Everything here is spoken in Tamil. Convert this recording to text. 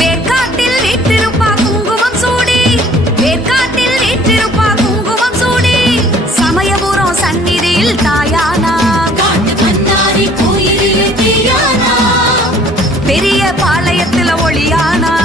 வேர்க்காட்டில் வீற்றிருப்பா குங்குமம் சூடி வேர்க்காட்டில் வீற்றிருப்பா குங்குமம் சூடி சமயபுரம் சந்நிதியில் தாயானா கோயிலில் தீயானா பெரிய பாளையத்துல ஒளியானா